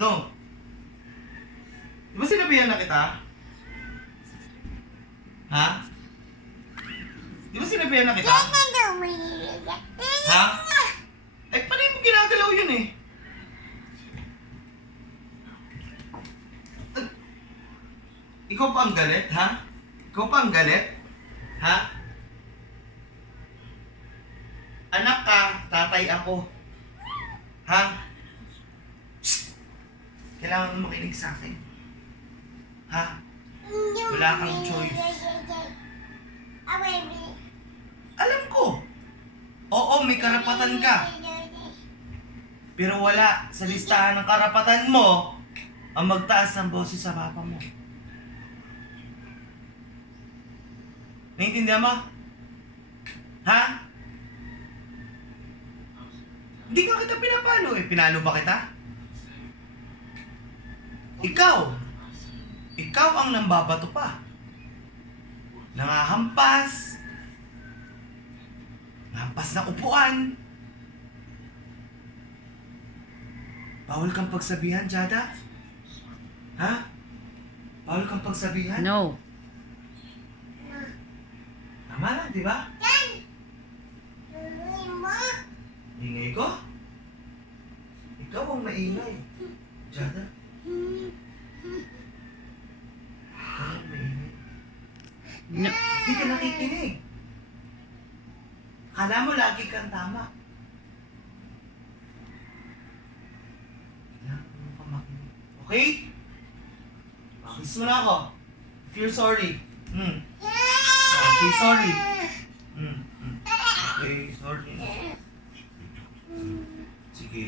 Dong. Di ba sinabihan na kita? Ha? Di ba sinabihan na kita? Ha? Ay, paano mo ginagalaw yun eh? Ikaw pa ang galit, ha? Ikaw pa ang galit? Ha? Anak ka, tatay ako. Ha? Psst! Kailangan mo makinig sa akin. Ha? Wala kang choice. Alam ko. Oo, may karapatan ka. Pero wala sa listahan ng karapatan mo ang magtaas ng boses sa papa mo. Naiintindihan mo? Ha? Hindi ka kita pinapalo eh. Pinalo ba kita? Ikaw ang nambabato pa. Nangahampas. Hampas na upuan. Bawal kang pagsabihan, Jada? Ha? Bawal kang pagsabihan? No. Tama lang, di ba? Ingay ko? Ikaw ang maingay. Jada? Ikaw ang maingay. No. Hindi ka nakikinig. Akala mo lagi kang tama. Kailangan mo ka makinig. Okay? Kiss mo na ako. If you're sorry. Okay, sorry. Okay, sorry. Sige.